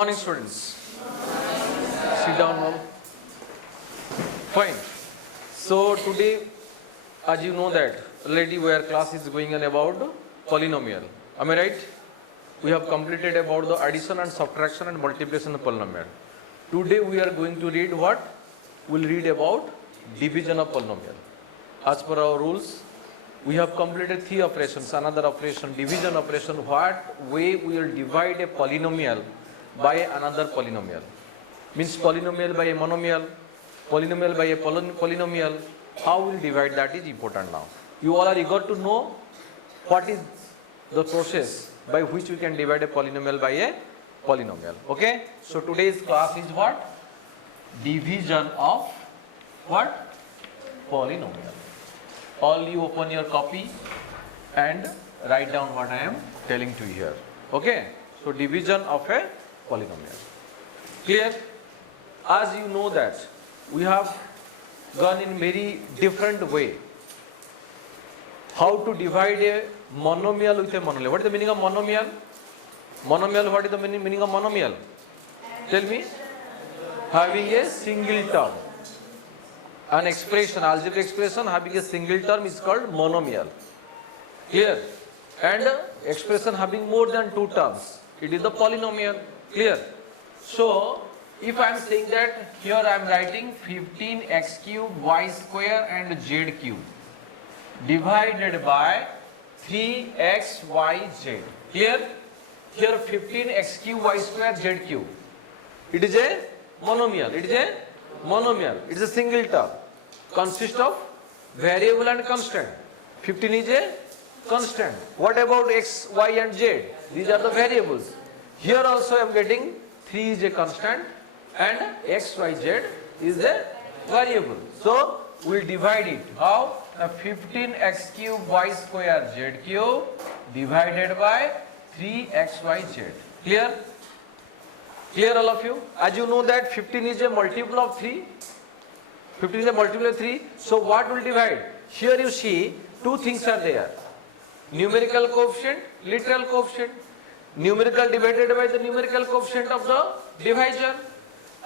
Morning, students. Sit down now. Fine. So today, as you know that already where class is going on about polynomial. Am I right? We have completed about the addition and subtraction and multiplication of polynomial. Today we are going to read what? We'll read about division of polynomial. As per our rules, we have completed three operations. Another operation, division operation. What way we will divide a polynomial by another polynomial? Means polynomial by a monomial, polynomial by a polynomial. How we will divide, that is important now. You all are eager to know what is the process by which we can divide a polynomial by a polynomial. Okay? So today's class is what? Division of what? Polynomial. All you open your copy and write down what I am telling to you here. Okay? So division of a polynomial. Clear? As you know that we have gone in very different way how to divide a monomial with a monomial. What is the meaning of monomial? Monomial, what is the meaning of monomial? Tell me. Having a single term. An expression, algebraic expression having a single term is called monomial. Clear? And expression having more than two terms, it is the polynomial. Clear? So, if I am saying that here I am writing 15x cube y square and z cube divided by 3xyz. Clear? Here 15x cube y square z cube. It is a monomial. It is a monomial. It is a single term. Consists of variable and constant. 15 is a constant. What about x, y and z? These are the variables. Here also I am getting 3 is a constant and x, y, z is a variable. So we will divide it. How? 15x cube y square z cube divided by 3xyz. Clear? Clear all of you? As you know that 15 is a multiple of 3. 15 is a multiple of 3. So what will divide? Here you see two things are there. Numerical coefficient, literal coefficient. Numerical divided by the numerical coefficient of the divisor.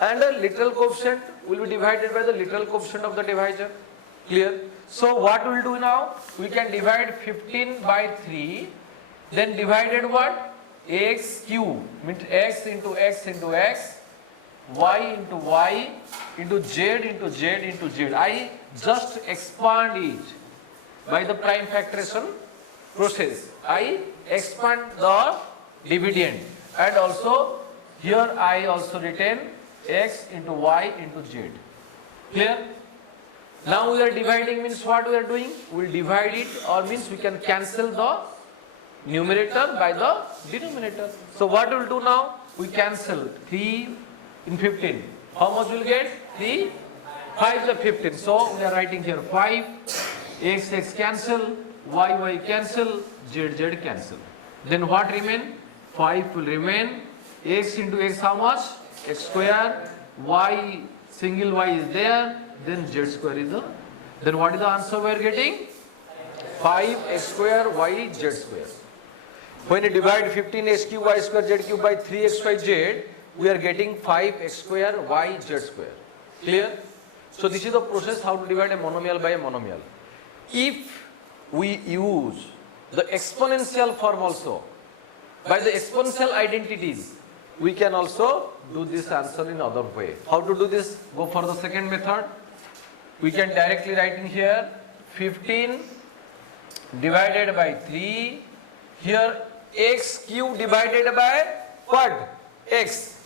And a literal coefficient will be divided by the literal coefficient of the divisor. Clear? So what we will do now? We can divide 15 by 3. Then divided what? X cube, means x into x into x, y into y, into z into z into z. I just expand it by the prime factorization process. I expand the dividend, and also here I also retain x into y into z. Clear? Now we are dividing, means what we are doing? We will divide it, or means we can cancel the numerator by the denominator. So what we will do now? We cancel 3 in 15. How much we will get? 3. 5 is 15. So we are writing here 5. X, x cancel. Y, y cancel. Z, z cancel. Then what remain? 5 will remain. X into x how much? X square. Y, single y is there. Then z square is the. Then what is the answer we are getting? 5x square y z square. When you divide 15x cube y square z cube by 3xyz, we are getting 5x square y z square. Clear? So this is the process how to divide a monomial by a monomial. If we use the exponential form also, by the exponential identities, we can also do this answer in other way. How to do this? Go for the second method. We can directly write in here 15 divided by 3. Here x cube divided by what? X.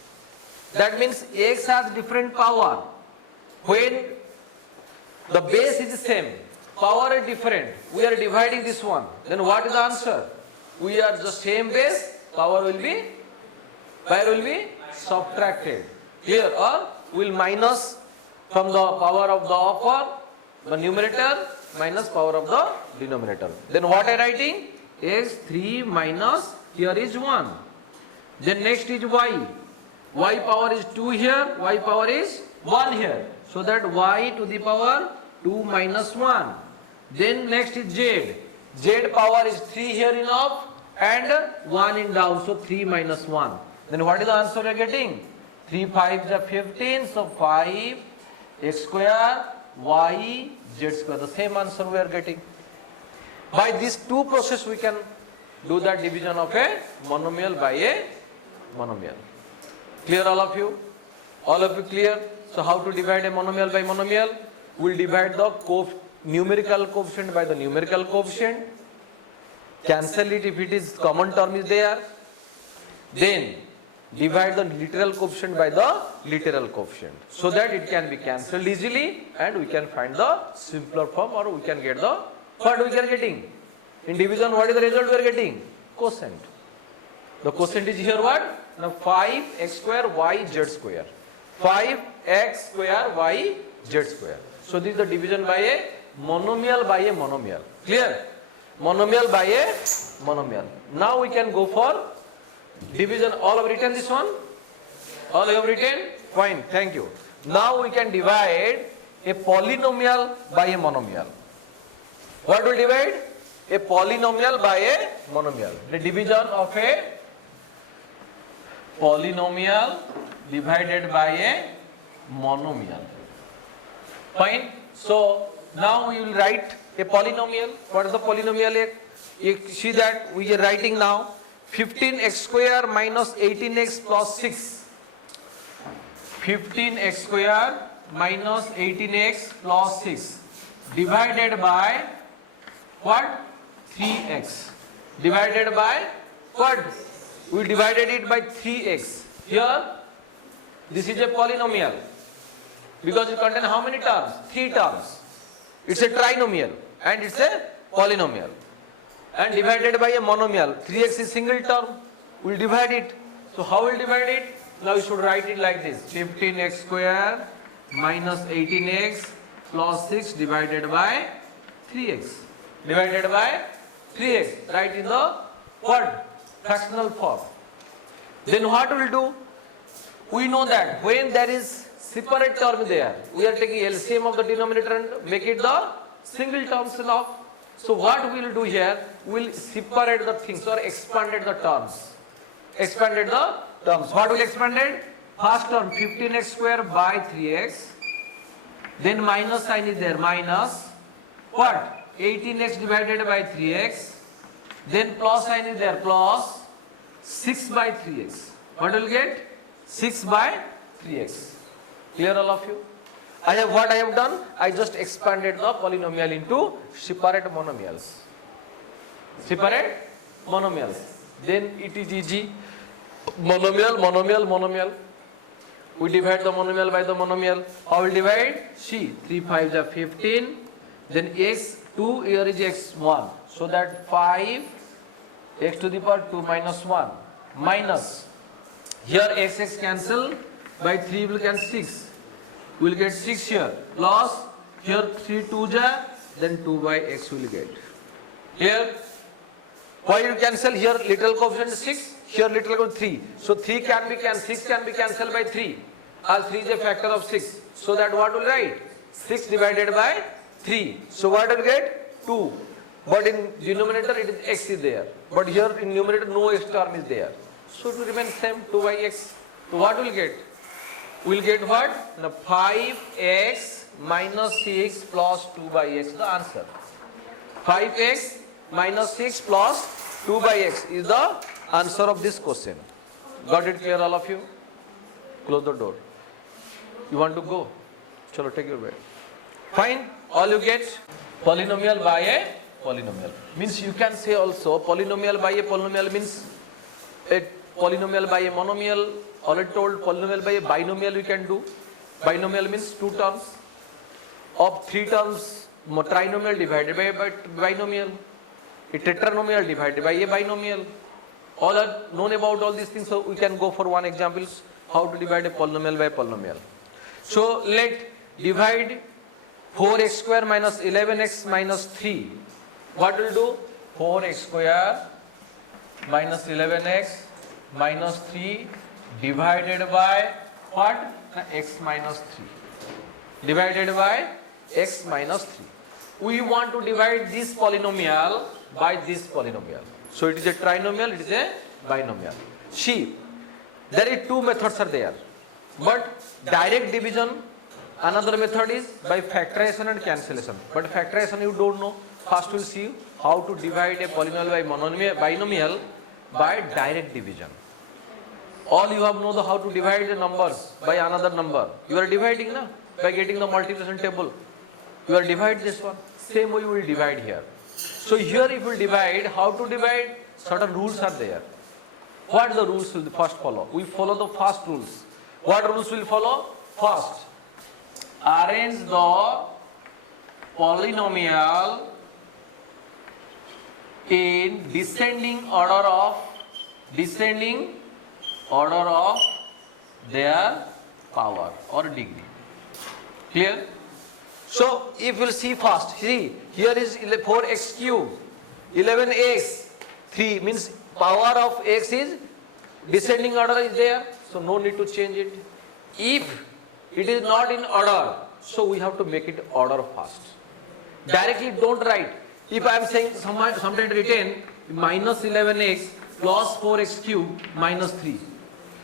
That means x has different power. When the base is the same, power is different, we are dividing this one. Then what is the answer? We are the same base, power will be subtracted. Clear? Or we will minus from the power of the upper, the numerator, minus power of the denominator. Then what I am writing? X 3 minus, here is 1. Then next is y. Y power is 2 here, y power is 1 here. So that y to the power 2 minus 1. Then next is z. Z power is 3 here in up and 1 in down. So 3 minus 1. Then what is the answer we are getting? 3 5s are 15, so 5 x square y z square. The same answer we are getting. By these two process we can do the division of a monomial by a monomial. Clear all of you? All of you clear? So how to divide a monomial by monomial? We will divide the numerical coefficient by the numerical coefficient. Cancel it if it is common term is there. Then divide the literal coefficient by the literal coefficient, so that it can be cancelled easily and we can find the simpler form, or we can get the what we are getting. In division, what is the result we are getting? Quotient. The quotient is here what? Now 5x square y z square. 5x square y z square. So this is the division by a monomial by a monomial. Clear? Monomial by a monomial. Now we can go for division. All have written this one? All have written? Fine, thank you. Now we can divide a polynomial by a monomial. What will divide? A polynomial by a monomial. The division of a polynomial divided by a monomial. Fine. So now we will write a polynomial. What is the polynomial? You see that we are writing now 15x square minus 18x plus 6. 15x square minus 18x plus 6 divided by what? 3x. Divided by what? We divided it by 3x. Here, this is a polynomial because it contains how many terms? 3 terms. It's a trinomial and it's a polynomial. And divided by a monomial. 3x is single term. We'll divide it. So how we'll divide it? Now we should write it like this. 15x square minus 18x plus 6 divided by 3x. Divided by 3x. Write in the what? Fractional form. Then what we'll do? We know that when there is separate term there, we are taking LCM of the denominator and make it the single terms now. So what we will do here, we will separate the things or expanded the terms. Expanded the terms. What will expanded? First term 15x square by 3x. Then minus sign is there. Minus what? 18x divided by 3x. Then plus sign is there. Plus 6 by 3x. What will get? 6 by 3x. Clear all of you? What I have done? I just expanded the polynomial into separate monomials. Separate monomials. Then it is easy. Monomial, monomial, monomial. We divide the monomial by the monomial. How will divide? See, 3 5s are 15. Then x2, here is x1. So that 5 x to the power 2 minus 1. Minus. Here x cancel. By 3 will cancel 6. We will get 6 here. Plus, here 3 2s are, then 2 by x will get. Here, why you cancel? Here literal coefficient 6. Here literal coefficient 3. So 3 can be cancelled, 6 can be cancelled by 3. As 3 is a factor of 6. So that what will write? 6 divided by 3. So what will get? 2. But in denominator it is x is there. But here in numerator no x term is there. So it will remain same 2 by x. So what will get? We will get what? Now 5x minus 6 plus 2 by x is the answer. 5x minus 6 plus 2 by x is the answer of this question. Got it clear all of you? Close the door. You want to go? Chalo, take your bed. Fine. All you get polynomial by a polynomial. Means you can say also polynomial by a polynomial means a polynomial by a monomial. Already told polynomial by a binomial we can do. Binomial means 2 terms. Of 3 terms, trinomial divided by binomial. A tetranomial divided by a binomial. All are known about all these things, so we can go for one example how to divide a polynomial by polynomial. So let divide 4x square minus 11x minus 3. What will do? 4x square minus 11x minus 3 divided by what? X minus 3. Divided by x minus 3. We want to divide this polynomial by this polynomial. So it is a trinomial, it is a binomial. See, There is two methods are there. But direct division, another method is by factorization and cancellation. But factorization you don't know. First we'll see how to divide a polynomial by binomial by direct division. All you have know the how to divide the numbers by another number. You are dividing na, by getting the multiplication table. You are divide this one. Same way you will divide here. So here if you divide, how to divide? Certain rules are there. What the rules will first follow? We follow the first rules. What rules will follow? First, arrange the polynomial in descending order of their power or degree. Clear? So if we'll see first, see here is 4x cube, 11x, 3 means power of x is descending order is there, so no need to change it. If it is not in order, so we have to make it order first. Directly don't write. If I am saying sometimes written minus 11x plus 4x cube minus 3.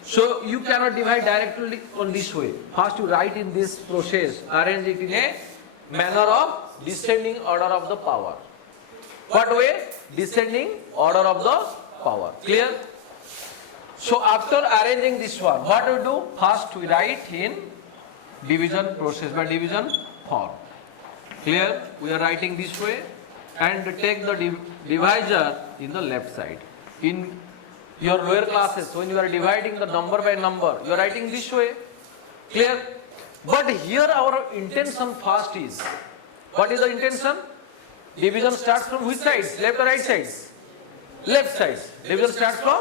So you cannot divide directly on this way. First you write in this process, arrange it in a manner of descending order of the power. What way? Descending order of the power. Clear? So after arranging this one, what we do? First we write in division process by division form. Clear? We are writing this way and take the divisor in the left side. In your lower classes, when you are dividing the number by number, you are writing this way. Clear? But here our intention first is, what is the intention? Division starts from which sides? Left or right sides? Left side. Division starts from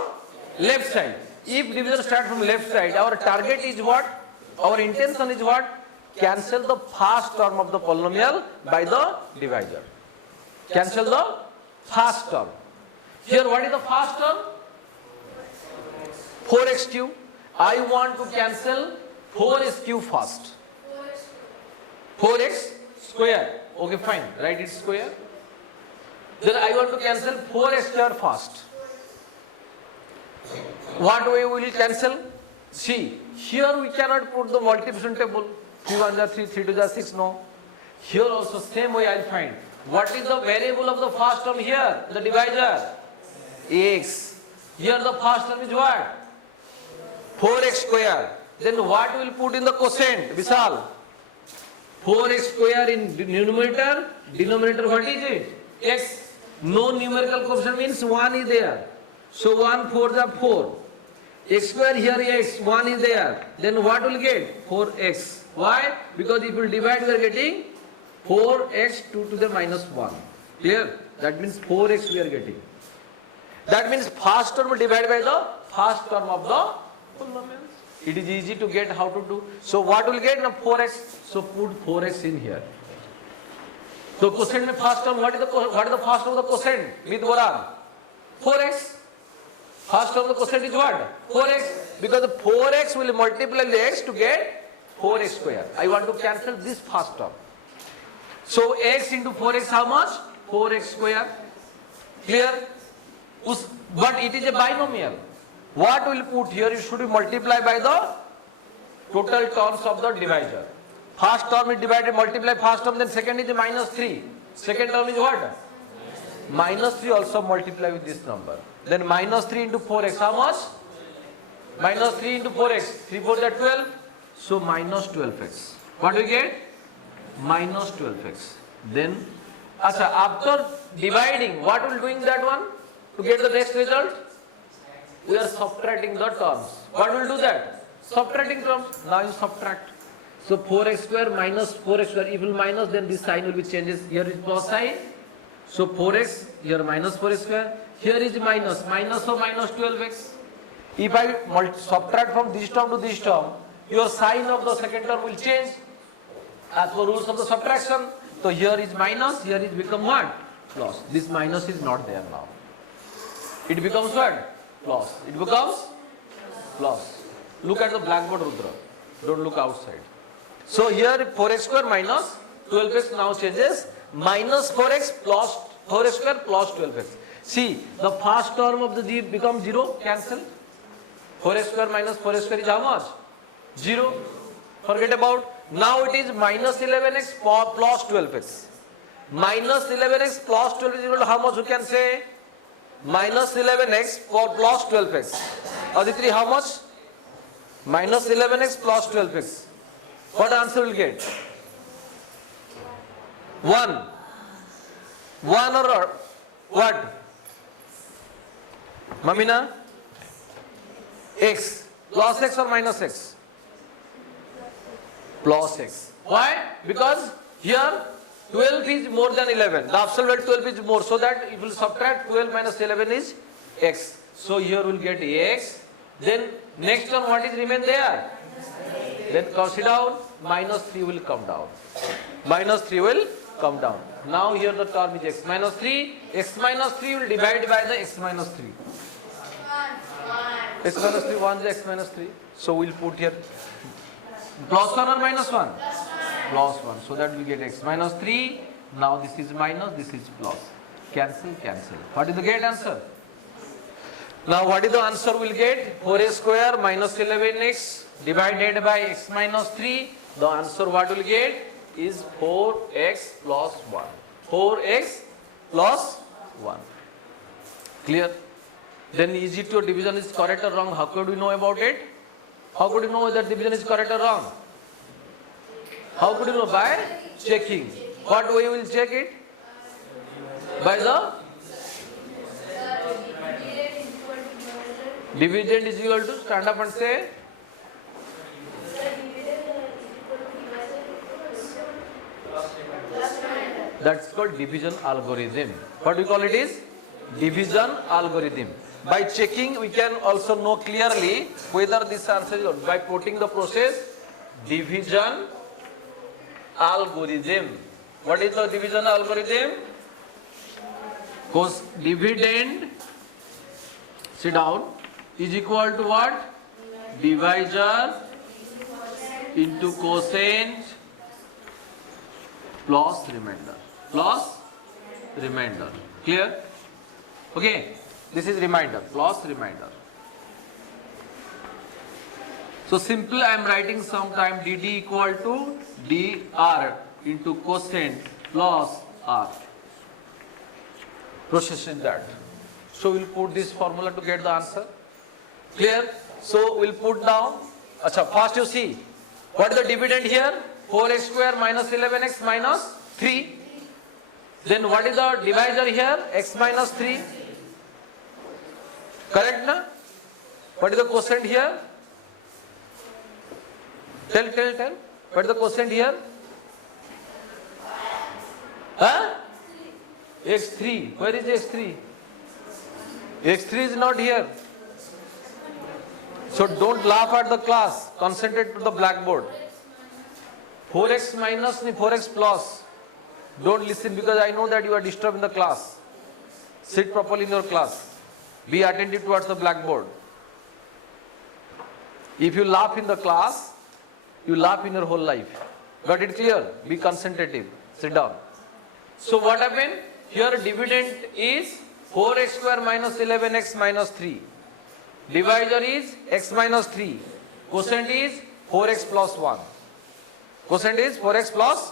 left side. If division starts from left side, our target is what? Our intention is what? Cancel the first term of the polynomial by the divisor. Cancel the first term. Here what is the first term? 4x cube. I want to cancel 4x cube first. 4x square. Okay, fine. Write it square. Then I want to cancel 4x square first. What way we will cancel? See, here we cannot put the multiplication table. 3 1 are 3, 3 2 are 6. No. Here also same way I will find. What is the variable of the first term here? The divisor. X. Here the first term is what? 4x square. Then what will put in the quotient? Vishal. 4x square in numerator. Denominator what is it? X. No numerical coefficient means 1 is there. So 1 4 is 4. X square here x. 1 is there. Then what will get? 4x. Why? Because if you divide we are getting 4x 2 to the minus 1. Clear? That means 4x we are getting. That means first term divided by the first term of the polynomial. It is easy to get how to do. So what will get? Now 4x. So put 4x in here. So quotient में first term what is the first term of the quotient? With Boran. 4x. First term of the quotient is what? 4x. Because the 4x will multiply the x to get 4x square. I want to cancel this first term. So x into 4x how much? 4x square. Clear? But it is a binomial. What will put here? You should multiply by the total terms of the divisor. First term is divided, multiply first term, then second is minus 3. Second term is what? Minus 3 also multiply with this number. Then minus 3 into 4x, how much? Minus 3 into 4x. 3 4 is 12. So minus 12x. What do we get? Minus 12x. Then, after dividing, what will doing that one? To get the next result? We are subtracting the terms. What will do that? Subtracting terms. Now you subtract. So 4x square minus 4x square. If you minus, then this sign will be changes. Here is plus sign. So 4x, here minus 4x square. Here is minus. Minus of minus 12x. If I subtract from this term to this term, your sign of the second term will change. As per rules of the subtraction. So here is minus, here is become what? Plus. This minus is not there now. It becomes what? Plus. It becomes plus. Look at the blackboard, Rudra. Don't look outside. So here 4x square minus 12x now changes. Minus 4x plus 4x square plus 12x. See, the first term of the becomes 0, cancel. 4x square minus 4x square is how much? 0. Forget about. Now it is minus 11x plus 12x. Minus 11x plus 12 is equal to how much you can say? Minus 11x plus 12x. Aditri, how much? Minus 11x plus 12x. What answer will get? 1. 1 or what? Mamina? X. Plus x or minus x? Plus x. Why? Because here 12 is more than 11. The absolute 12 is more. So that it will subtract 12 minus 11 is x. So here we will get x. Then next one what is remain there? Then consider down. Minus 3 will come down. Minus 3 will come down. Now here the term is x minus 3. X minus 3 will divide by the x minus 3. X minus 3, 1 is x minus 3. So we will put here plus 1 or minus 1? Plus 1. So that we get x minus 3. Now this is minus, this is plus. Cancel, cancel. What is the get answer? Now what is the answer we'll get? 4x square minus 11x divided by x minus 3. The answer what we'll get is 4x plus 1. 4x plus 1. Clear? Then is it your division is correct or wrong? How could we know about it? How could you know whether division is correct or wrong? How could you know? By checking. What way you will check it? By the dividend is equal to, stand up and say. That's called division algorithm. What do we call it is? Division algorithm. By checking, we can also know clearly whether this answer is by putting the process division algorithm. What is the division algorithm? Because dividend, sit down, is equal to what? Divisor into quotient plus remainder. Plus remainder. Clear? Okay. This is remainder, plus remainder. So simple, I am writing sometime dd equal to dr into quotient plus r. Process is that. So we'll put this formula to get the answer. Clear? So we'll put down. Achha, first you see, what is the dividend here? 4x square minus 11x minus 3. Then what is the divisor here? X minus 3. Correct, na? What is the quotient here? Tell. What is the quotient here? Huh? x3. Where is x3? x3 is not here. So don't laugh at the class. Concentrate to the blackboard. 4x minus, 4x plus. Don't listen because I know that you are disturbed in the class. Sit properly in your class. Be attentive towards the blackboard. If you laugh in the class, you laugh in your whole life. Got it clear? Be concentrative. Sit down. So what happened? Here dividend is 4x square minus 11x minus 3. Divisor is x minus 3. Quotient is 4x plus 1. Quotient is 4x plus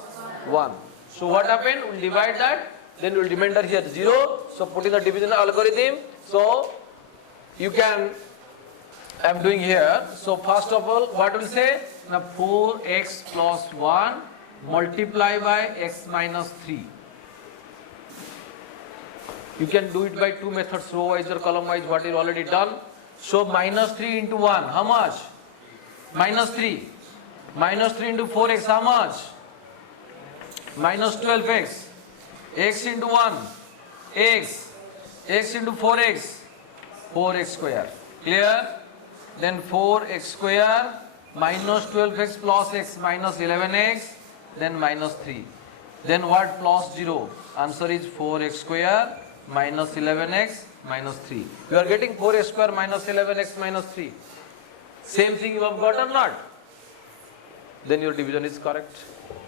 1. So what happened? We'll divide that. Then we'll remainder here 0. So put in the division algorithm. So you can, I am doing here. So first of all, what will say? Now 4x plus 1 multiply by x minus 3. You can do it by two methods, row wise or column wise, what is already done. So minus 3 into 1, how much? Minus 3. Minus 3 into 4x, how much? Minus 12x. X into 1, x. X into 4x, 4x square. Clear? Then 4x square minus 12x plus x minus 11x, then minus 3. Then what? Plus 0. Answer is 4x square minus 11x minus 3. You are getting 4x square minus 11x minus 3. Same thing you have got or not? Then your division is correct.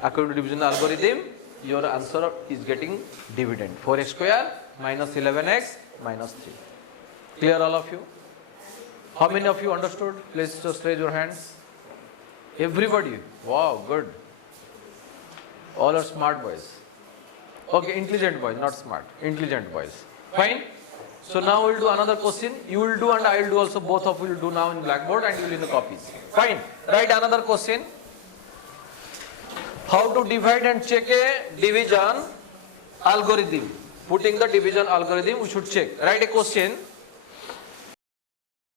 According to division algorithm, your answer is getting dividend. 4x square minus 11x minus 3. Clear all of you? How many of you understood? Please just raise your hands. Everybody. Wow, good. All are smart boys. Okay, intelligent boys, not smart. Intelligent boys. Fine. So now we'll do another question. You will do and I will do also. Both of you will do now in blackboard and you will in the copies. Fine. Write another question. How to divide and check a division algorithm. Putting the division algorithm, we should check. Write a question.